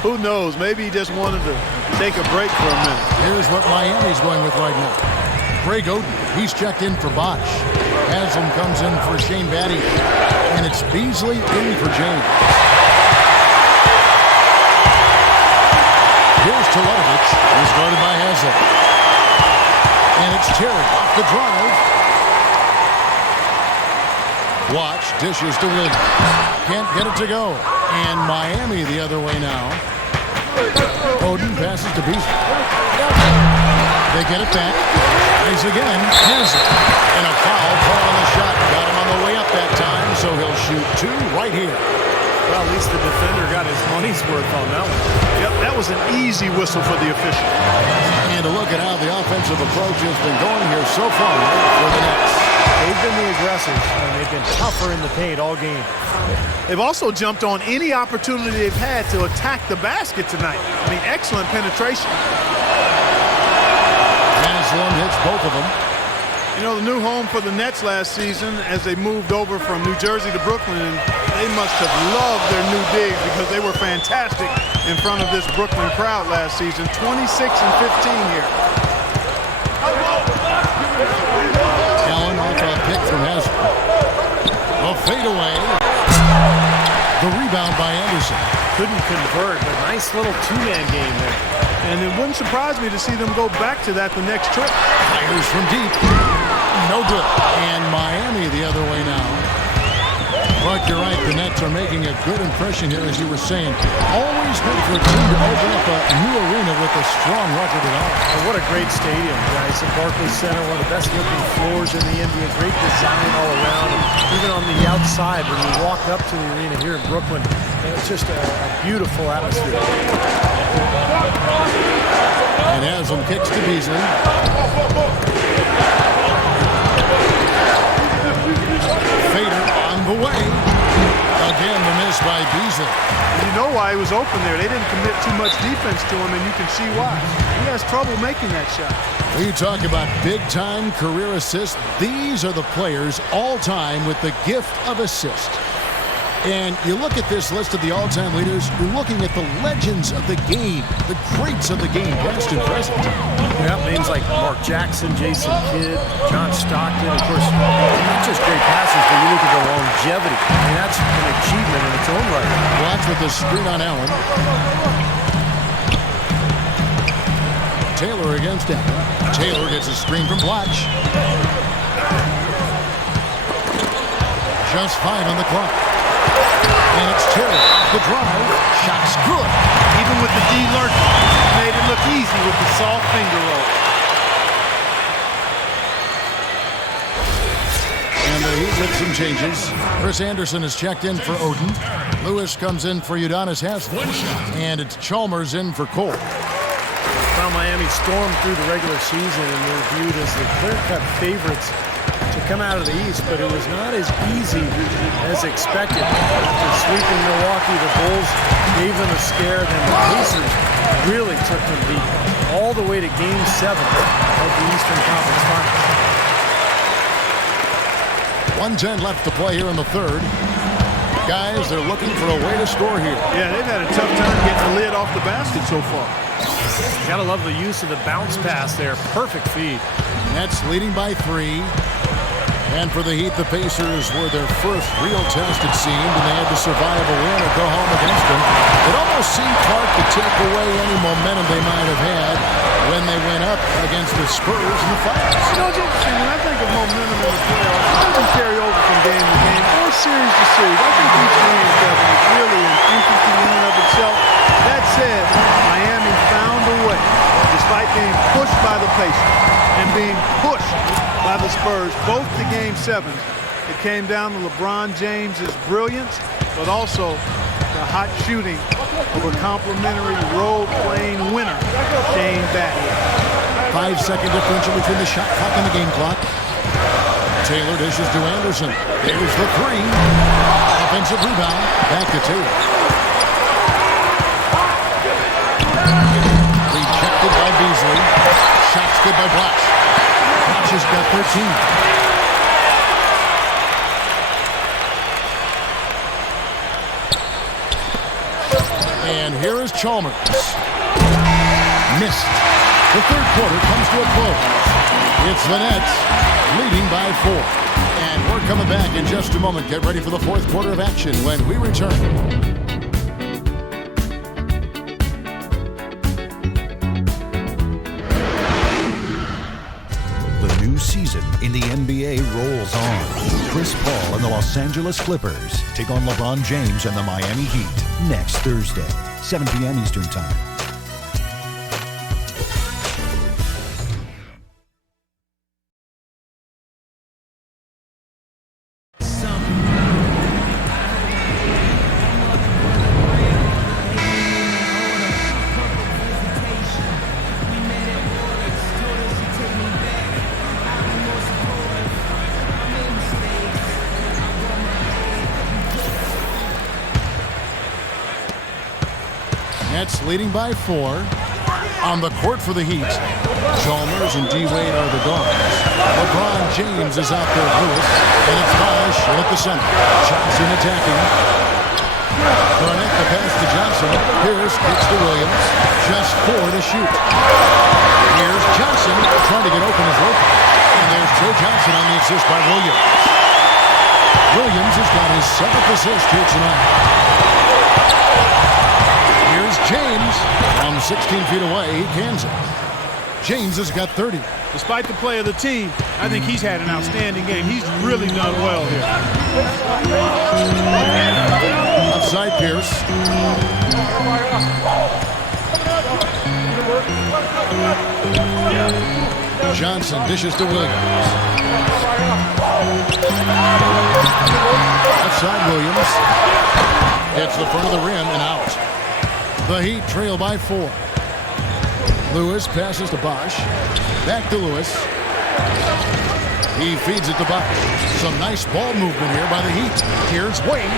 Who knows? Maybe he just wanted to take a break for a minute. Here's what Miami's going with right now. Greg Oden, he's checked in for Bosch. Haslam comes in for Shane Battier. And it's Beasley in for James. Here's Teletovic. He's guarded by Haslam. And it's Terry off the drive. Watch, dishes to Williams. Can't get it to go. And Miami the other way now. Oden passes to Beasley. They get it back. Eyes again. Has it. And a foul call on the shot. Got him on the way up that time, so he'll shoot two right here. Well, at least the defender got his money's worth on that one. Yep, that was an easy whistle for the official. And to look at how the offensive approach has been going here so far for the Nets. They've been the aggressors, and they've been tougher in the paint all game. They've also jumped on any opportunity they've had to attack the basket tonight. I mean, excellent penetration. Haslam hits both of them. You know, the new home for the Nets last season as they moved over from New Jersey to Brooklyn, and they must have loved their new digs because they were fantastic in front of this Brooklyn crowd last season. 26 and 15 here. Allen off a pick from Haslam. A fadeaway. The rebound by Anderson. Couldn't convert, but nice little two-man game there. And it wouldn't surprise me to see them go back to that the next trip. Fires from deep. No good. And Miami the other way now. But you're right, the Nets are making a good impression here, as you were saying. Always good for a team to open up a new arena with a strong record at all. And what a great stadium, guys. The Barclays Center, one of the best-looking floors in the NBA. Great design all around. And even on the outside, when you walk up to the arena here in Brooklyn, it's just a beautiful atmosphere. And Haslam kicks to Beasley. Fader on the way. Again, the miss by Beasley. You know why he was open there. They didn't commit too much defense to him, and you can see why. He has trouble making that shot. When you talk about big-time career assists, these are the players all-time with the gift of assist. And you look at this list of the all-time leaders, you're looking at the legends of the game, the greats of the game, past and present. Yeah, names like Mark Jackson, Jason Kidd, John Stockton, of course, not just great passes, but you look at the longevity. I mean, that's an achievement in its own right. Watch with the screen on Allen. Taylor against Allen. Taylor gets a screen from Blatch. Just 5 on the clock. And it's Terry. The drive. Shot's good. Even with the D lurking, made it look easy with the soft finger roll. And the Heat with some changes. Chris Anderson is checked in for Oden. Lewis comes in for Udonis Haslam. And it's Chalmers in for Cole. Well, Miami stormed through the regular season and were viewed as the clear-cut favorites to come out of the East, but it was not as easy as expected. After sweeping Milwaukee, the Bulls gave them a scare, then the Pacers really took them deep, all the way to Game 7 of the Eastern Conference Finals. 1:10 left to play here in the third. Guys, they're looking for a way to score here. Yeah, they've had a tough time getting the lid off the basket so far. Gotta love the use of the bounce pass there. Perfect feed. Nets leading by 3. And for the Heat, the Pacers were their first real test, it seemed, and they had to survive a win or go home against them. It almost seemed Clark to take away any momentum they might have had when they went up against the Spurs in the finals. You know, it's interesting. When I think of momentum in the playoffs, it doesn't carry over from game to game or series to series. I think each game, Kevin, is really an entity in and of itself. That said, Miami found a despite being pushed by the Pacers and being pushed by the Spurs, both the Game 7s, it came down to LeBron James's brilliance, but also the hot shooting of a complimentary role-playing winner, Shane Battier. 5-second differential between the shot clock and the game clock. Taylor dishes to Anderson. There's the three. Offensive rebound. Back to Taylor. Rejected by Beasley. Shots good by Blash. Blash has got 13. And here is Chalmers. Missed. The third quarter comes to a close. It's the Nets leading by 4. And we're coming back in just a moment. Get ready for the fourth quarter of action when we return. The new season in the NBA rolls on. Chris Paul and the Los Angeles Clippers take on LeBron James and the Miami Heat next Thursday, 7 p.m. Eastern Time. Nets leading by 4. On the court for the Heat, Chalmers and D-Wade are the guards. LeBron James is out there with Lewis, and it's Bosh in at the center. Johnson attacking. Garnett the pass to Johnson. Pierce gets to Williams. Just 4 to shoot. Here's Johnson trying to get open as open. And there's Joe Johnson on the assist by Williams. Williams has got his 7th assist here tonight. Here's James from 16 feet away. He cans it. James has got 30. Despite the play of the team, I think he's had an outstanding game. He's really done well here. Outside Pierce. Johnson dishes to Williams. Outside Williams. Hits the front of the rim and out. The Heat trail by 4. Lewis passes to Bosh. Back to Lewis. He feeds it to Bosh. Some nice ball movement here by the Heat. Here's Wade.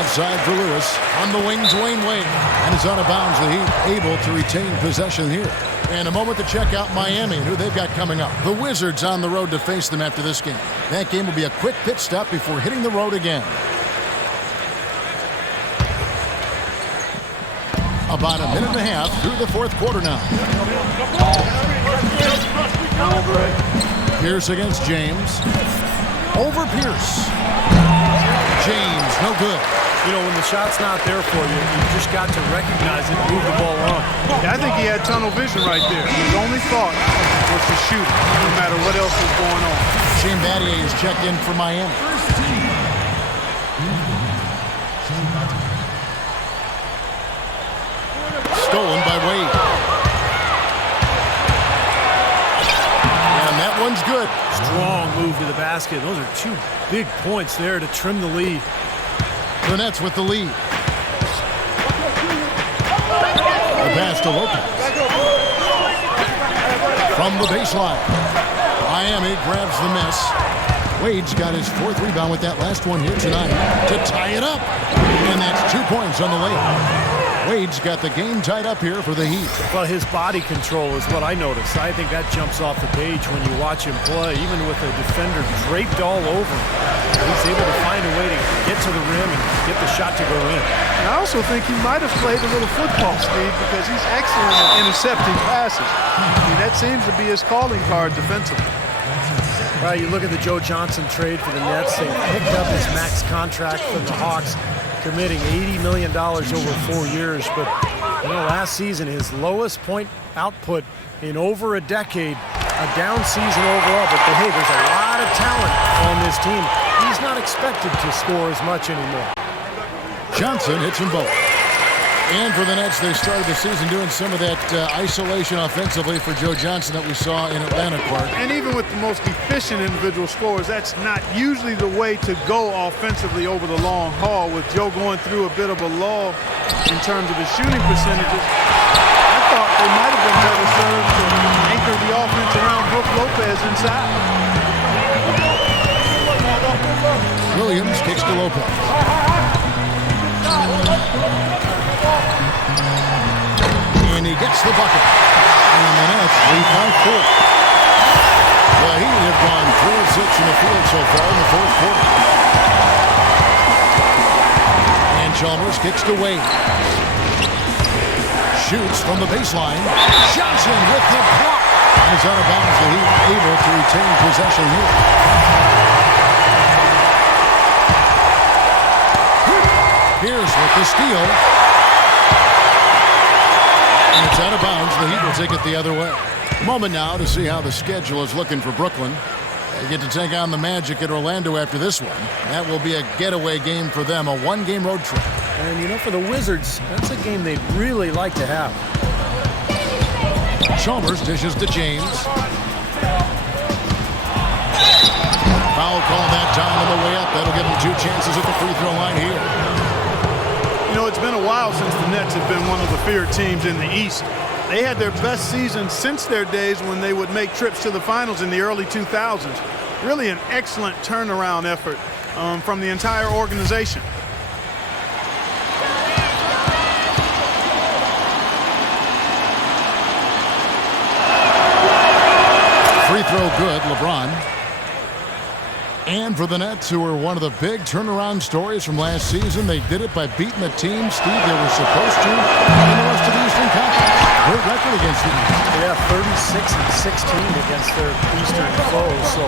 Outside for Lewis. On the wing, Dwayne Wade. And it's out of bounds. The Heat able to retain possession here. And a moment to check out Miami and who they've got coming up. The Wizards on the road to face them after this game. That game will be a quick pit stop before hitting the road again. About a minute and a half through the fourth quarter now. Pierce against James. Over Pierce. James, no good. You know, when the shot's not there for you, you just got to recognize it and move the ball on. Yeah, I think he had tunnel vision right there. His only thought was to shoot, no matter what else was going on. Shane Battier is checked in for Miami. Stolen by Wade. And that one's good. Strong move to the basket. Those are 2 big points there to trim the lead. The Nets with the lead. The pass to Lopez. From the baseline. Miami grabs the miss. Wade's got his 4th rebound with that last one here tonight to tie it up. And that's 2 points on the layup. Wade's got the game tied up here for the Heat. Well, his body control is what I noticed. I think that jumps off the page when you watch him play, even with a defender draped all over him. He's able to find a way to get to the rim and get the shot to go in. And I also think he might have played a little football, Steve, because he's excellent at intercepting passes. I mean, that seems to be his calling card defensively. Well, you look at the Joe Johnson trade for the Nets. They picked up his max contract from the Hawks, committing $80 million over 4 years. But, you know, last season, his lowest point output in over a decade, a down season overall. But, hey, there's a lot of talent on this team. He's not expected to score as much anymore. Johnson hits them both. And for the Nets, they started the season doing some of that isolation offensively for Joe Johnson that we saw in Atlanta, Clark. And even with the most efficient individual scorers, that's not usually the way to go offensively over the long haul. With Joe going through a bit of a lull in terms of his shooting percentages, I thought they might have been better served to anchor the offense around Brook Lopez inside. Williams kicks to Lopez. And he gets the bucket. And the Nets lead by 4. The Heat have gone 3 of 6 in the field so far in the fourth quarter. And Chalmers kicks to Wade. Shoots from the baseline. Johnson with the block. And it's out of bounds. The Heat able to retain possession here. Pierce with the steal. And it's out of bounds. The Heat will take it the other way. Moment now to see how the schedule is looking for Brooklyn. They get to take on the Magic at Orlando after this one. That will be a getaway game for them, a one-game road trip. And, you know, for the Wizards, that's a game they'd really like to have. Chalmers dishes to James. Foul call that time on the way up. That'll give them 2 chances at the free throw line here. You know, it's been a while since the Nets have been one of the feared teams in the East. They had their best season since their days when they would make trips to the finals in the early 2000s. Really an excellent turnaround effort from the entire organization. Free throw good, LeBron. And for the Nets, who were one of the big turnaround stories from last season, they did it by beating the team, Steve, they were supposed to in the rest of the Eastern Conference. Great record against the East. Yeah, 36-16 against their Eastern foes, so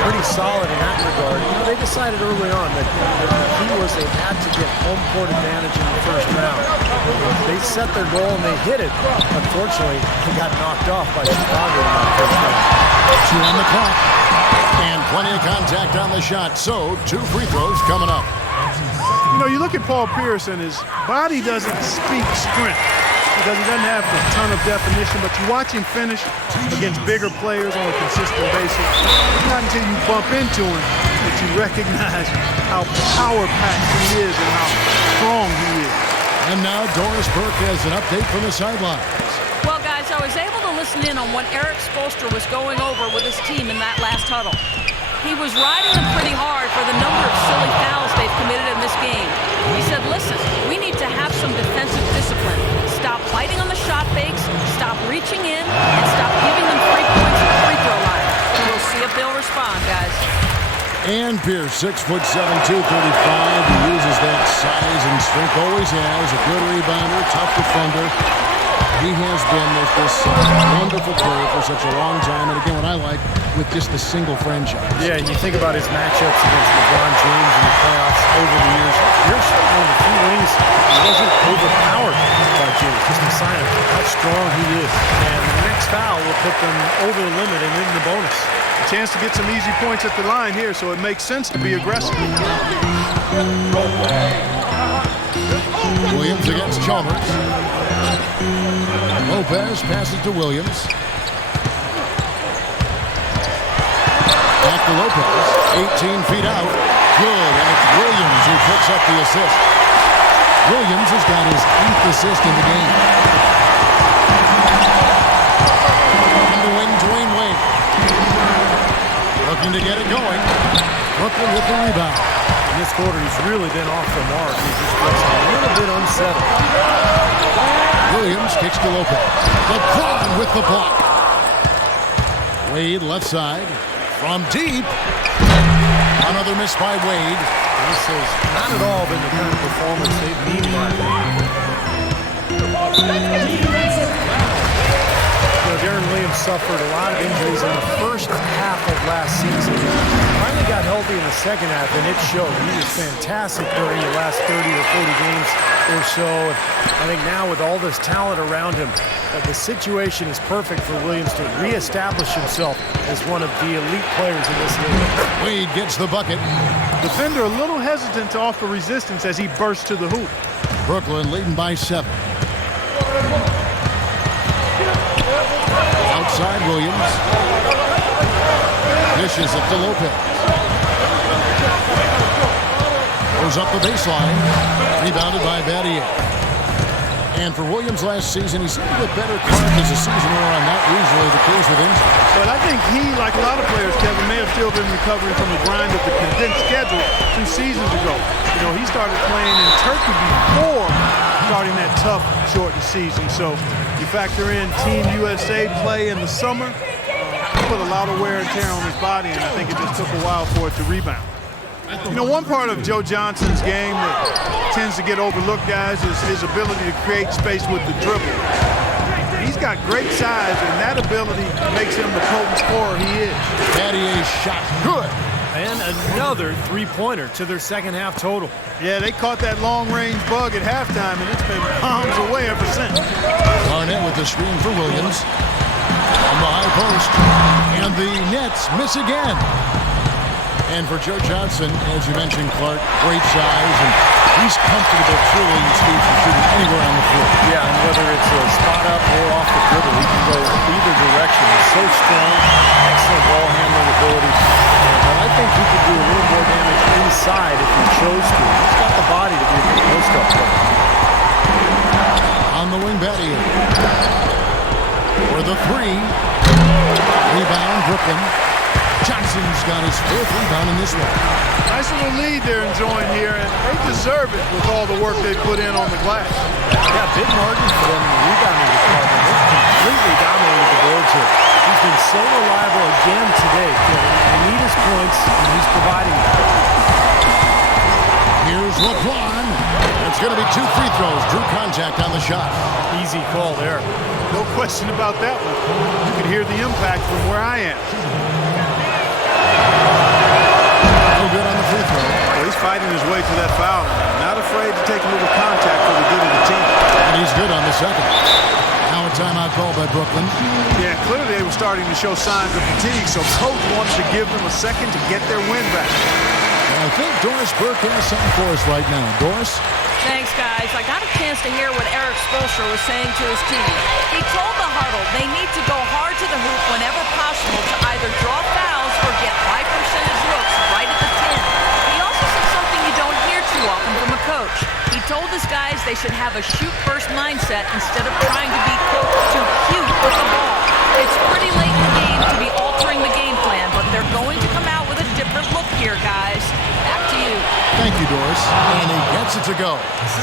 pretty solid in that regard. You know, they decided early on that the key was they had to get home court advantage in the first round. They set their goal and they hit it. Unfortunately, they got knocked off by Chicago in that first round. 2 on the clock. And plenty of contact on the shot, so 2 free throws coming up. You know, you look at Paul Pierce and his body doesn't speak strength because he doesn't have a ton of definition, but you watch him finish against bigger players on a consistent basis. It's not until you bump into him that you recognize how power-packed he is and how strong he is. And now Doris Burke has an update from the sidelines. Well, guys, I was able to listen in on what Eric Spoelstra was going over with his team in that last huddle. He was riding them pretty hard for the number of silly fouls they've committed in this game. He said, listen, we need to have some defensive discipline. Stop fighting on the shot fakes, stop reaching in, and stop giving them 3 points at the free throw line. We'll see if they'll respond, guys. And Pierce, 6'7", 235. He uses that size and strength, always has. A good rebounder, tough defender. He has been with this wonderful player for such a long time. And again, what I like, with just the single franchise. Yeah, and you think about his matchups against LeBron James in the playoffs over the years. Here's one of the few wings he wasn't overpowered by James. Just a sign of how strong he is. And the next foul will put them over the limit and in the bonus. A chance to get some easy points at the line here, so it makes sense to be aggressive. Williams against Chalmers. Lopez passes to Williams. Back to Lopez. 18 feet out. Good, and it's Williams who picks up the assist. Williams has got his 8th assist in the game. On the wing, Dwayne Wade. Looking to get it going. Brooklyn with the rebound. In this quarter, he's really been off the mark. He just looks a little bit unsettled. Williams kicks to Lopez. LeBron with the block. Wade left side. From deep. Another miss by Wade. This has not at all been the kind of performance they've needed by Darren Williams suffered a lot of injuries in the first half of last season. Finally got healthy in the second half, and it showed. He was fantastic during the last 30 or 40 games or so. I think now with all this talent around him, the situation is perfect for Williams to reestablish himself as one of the elite players in this league. Wade gets the bucket. Defender a little hesitant to offer resistance as he bursts to the hoop. Brooklyn leading by 7. Outside Williams. Dishes it to Lopez. Goes up the baseline. Rebounded by Battier. And for Williams last season, he seemed to get better cards as the season wore on. Not usually the case with injuries. But I think he, like a lot of players, Kevin, may have still been recovering from the grind of the condensed schedule 2 seasons ago. You know, he started playing in Turkey before starting that tough, shortened season. So you factor in Team USA play in the summer, put a lot of wear and tear on his body, and I think it just took a while for it to rebound. You know, one part of Joe Johnson's game that tends to get overlooked, guys, is his ability to create space with the dribble. He's got great size, and that ability makes him the potent scorer he is. Battier's shot good. And another three-pointer to their second half total. Yeah, they caught that long-range bug at halftime, and it's been bombs away ever since. Garnett with the screen for Williams. On the high post. And the Nets miss again. And for Joe Johnson, as you mentioned, Clark, great size, and he's comfortable truly in speed for shooting anywhere on the floor. Yeah, and whether it's a spot up or off the dribble, he can go either direction. He's so strong, excellent ball handling ability. But I think he could do a little more damage inside if he chose to. He's got the body to be a good post-up player. On the wing, Battier. For the 3. Rebound, Brooklyn. Johnson's got his 4th rebound in this one. Nice little lead they're enjoying here, and they deserve it with all the work they put in on the glass. Yeah, big margin for them in the rebounding department. They've completely dominated the boards here. He's been so reliable again today. They need his points, and he's providing them. Here's LeBron. It's going to be 2 free throws. Drew contact on the shot. Easy call there. No question about that one. You can hear the impact from where I am. No good on the free throw. Well, he's fighting his way to that foul. Not afraid to take a little contact for the good of the team. And he's good on the second. Now a timeout call by Brooklyn. Yeah, clearly they were starting to show signs of fatigue, so coach wanted to give them a second to get their win back. I think Doris Burke has something for us right now. Doris? Thanks, guys. I got a chance to hear what Eric Spoelstra was saying to his team. He told the huddle they need to go hard to the hoop whenever possible to either draw fouls or get high percentage looks right at the 10. He also said something you don't hear too often from a coach. He told his guys they should have a shoot-first mindset instead of trying to be, quote, too cute with the ball. It's pretty late in the game to be altering the game plan, but they're going to come out with a different look here, guys. Back to you. Thank you, Doris. And he gets it to go.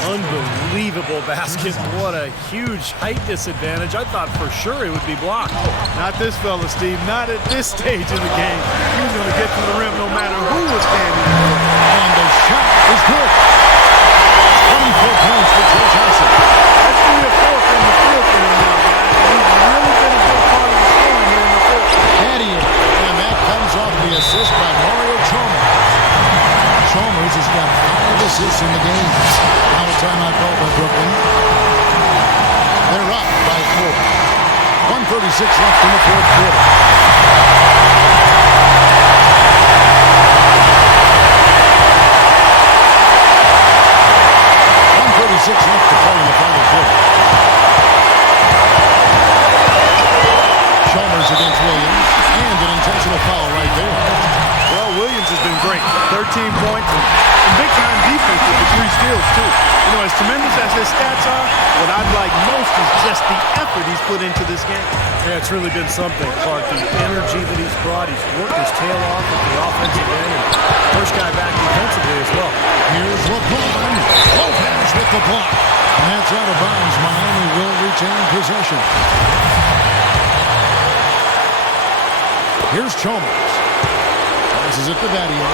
Unbelievable basket. What a huge height disadvantage. I thought for sure it would be blocked. Not this fella, Steve. Not at this stage in the game. He was going to get to the rim no matter who was standing there. And the shot is good. 24 points for Joe Johnson. That's 3 or 4 from the field for him now, guys. He's really been a big part of the scoring here in the fourth. Battier. And that comes off the assist by Mario Chalmers. Chalmers has got 5 assists in the game. Now a timeout call by Brooklyn. They're up by 4. 1:36 left in the fourth quarter. 1:36 left to play in the final quarter. Chalmers against Williams, and an intentional foul right there. Well, Williams has been great. 13 points and big-time defense with the 3 steals, too. You know, as tremendous as his stats are, what I'd like most is just the effort he's put into this game. Yeah, it's really been something, Clark. The energy that he's brought. He's worked his tail off at the offensive end, and first guy back defensively as well. Here's LeBron. Lopez with the block. And that's out of bounds. Miami will retain possession. Here's Chalmers. Passes it to Battier.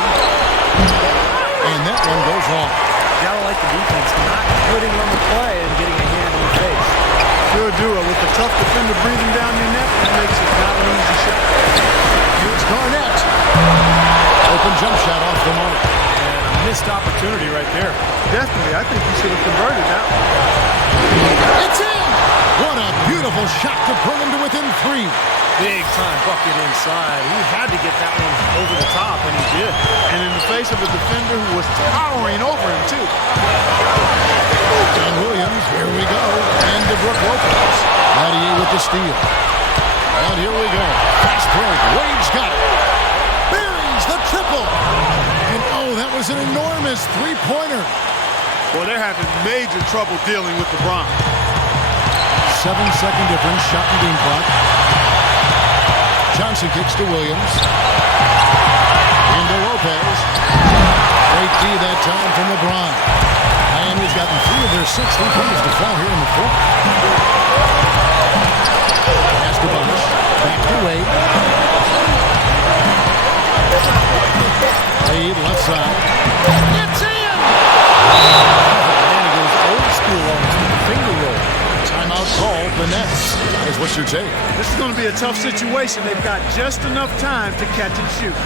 And that one goes wrong. You gotta like the defense not putting on the play and getting a hand in the face. Sure do it. With the tough defender breathing down your neck, it makes it not an easy shot. Here's Garnett. Open jump shot off the mark. And a missed opportunity right there. Definitely. I think he should have converted that one. It's in! What a beautiful shot to bring him to within 3. Big-time bucket inside. He had to get that one over the top, and he did. And in the face of a defender who was towering over him, too. John Williams, here we go. And to Brook Lopez. Mattier with the steal. And here we go. Fast break. Wade's got it. Buries the triple. And oh, that was an enormous three-pointer. Well, they're having major trouble dealing with LeBron. 7-second difference, shot and game clock. Johnson kicks to Williams. Into Lopez. Great D that time from LeBron. Miami's gotten 3 of their 6 3-pointers to fall here in the fourth. Pass to Bosh. Back to Wade. Wade left side. It's in! Man, he goes old school almost with the finger roll. Timeout call, the Nets. Is what's your take? This is going to be a tough situation. They've got just enough time to catch and shoot.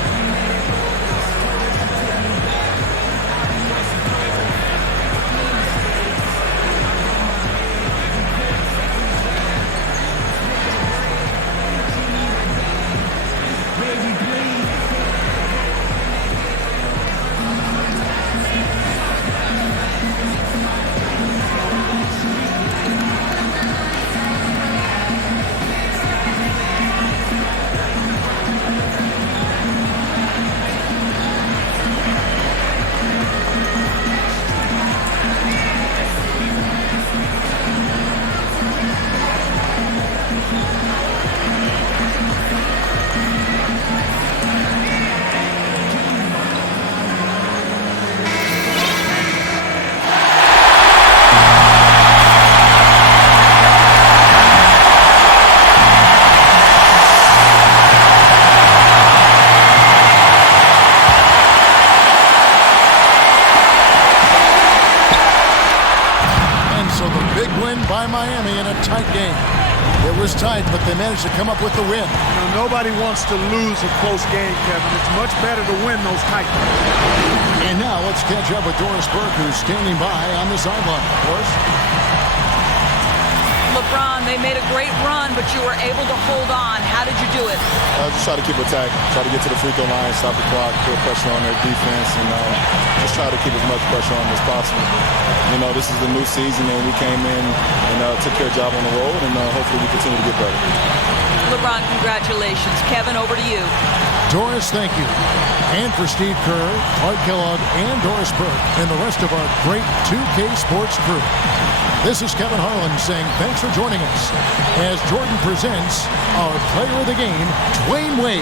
Tight, but they managed to come up with the win. You know, nobody wants to lose a close game, Kevin. It's much better to win those tight games. And now let's catch up with Doris Burke, who's standing by on the sideline. Doris? LeBron, they made a great run, but you were able to hold on. How did you do it? Just try to keep attacking, try to get to the free throw line, stop the clock, put pressure on their defense, and just try to keep as much pressure on them as possible. You know, this is the new season, and we came in and took care of job on the road, and hopefully we continue to get better. LeBron, congratulations. Kevin, over to you. Doris, thank you. And for Steve Kerr, Art Kellogg, and Doris Burke, and the rest of our great 2K Sports crew. This is Kevin Harlan saying thanks for joining us as Jordan presents our player of the game, Dwayne Wade.